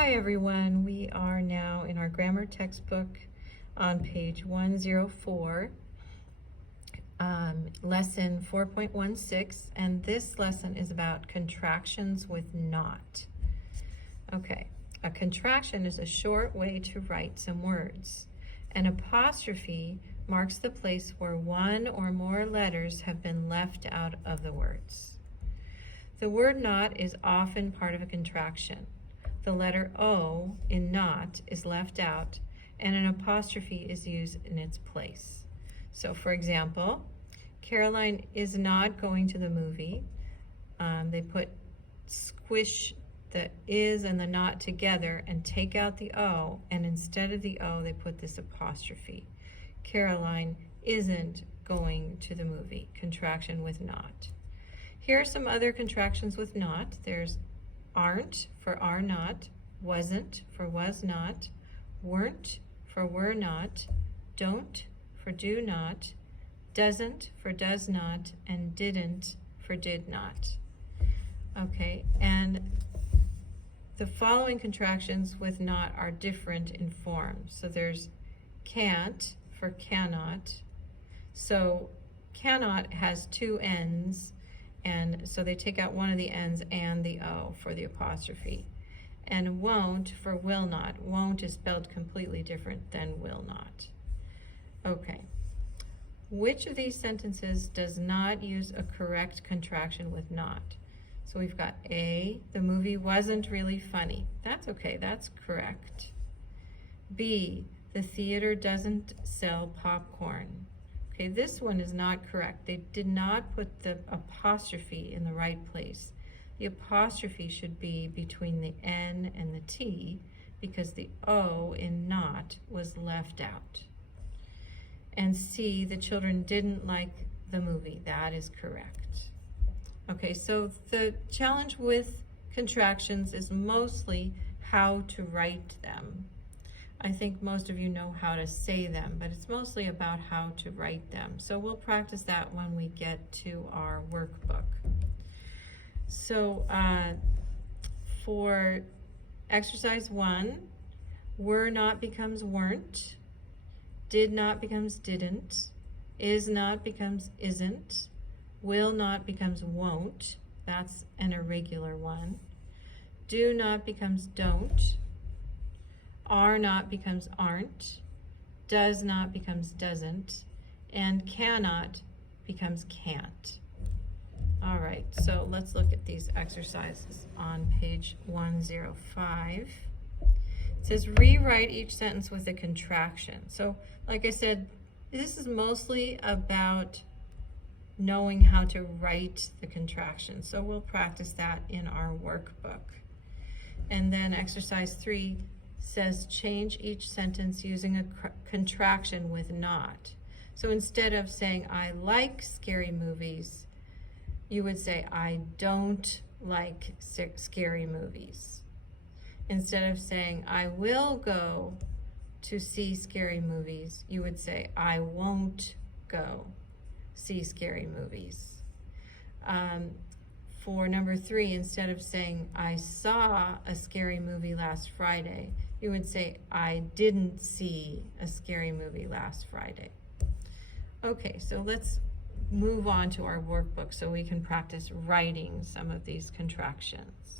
Hi everyone, we are now in our grammar textbook on page 104, lesson 4.16, and this lesson is about contractions with not. Okay, a contraction is a short way to write some words. An apostrophe marks the place where one or more letters have been left out of the words. The word not is often part of a contraction. The letter O in not is left out, and an apostrophe is used in its place. So, for example, Caroline is not going to the movie. They squish the is and the not together and take out the O, and instead of the O, they put this apostrophe. Caroline isn't going to the movie. Contraction with not. Here are some other contractions with not. There's aren't for are not, wasn't for was not, weren't for were not, don't for do not, doesn't for does not, and didn't for did not. Okay, and the following contractions with not are different in form. So there's can't for cannot. So cannot has two N's, and so they take out one of the N's and the O for the apostrophe. And won't for will not. Won't is spelled completely different than will not. Okay. Which of these sentences does not use a correct contraction with not? So we've got A, the movie wasn't really funny. That's okay, that's correct. B, the theater doesn't sell popcorn. Okay, this one is not correct. They did not put the apostrophe in the right place. The apostrophe should be between the N and the T because the O in not was left out. And C, the children didn't like the movie. That is correct. Okay, so the challenge with contractions is mostly how to write them. I think most of you know how to say them, but it's mostly about how to write them. So we'll practice that when we get to our workbook. So for exercise 1, were not becomes weren't, did not becomes didn't, is not becomes isn't, will not becomes won't, that's an irregular one, do not becomes don't, are not becomes aren't, does not becomes doesn't, and cannot becomes can't. All right, so let's look at these exercises on page 105. It says rewrite each sentence with a contraction. So like I said, this is mostly about knowing how to write the contraction. So we'll practice that in our workbook. And then exercise 3 says change each sentence using a contraction with not. So instead of saying I like scary movies, you would say I don't like scary movies. Instead of saying I will go to see scary movies, you would say I won't go see scary movies. For number 3, instead of saying I saw a scary movie last Friday, you would say I didn't see a scary movie last Friday. Okay, so let's move on to our workbook so we can practice writing some of these contractions.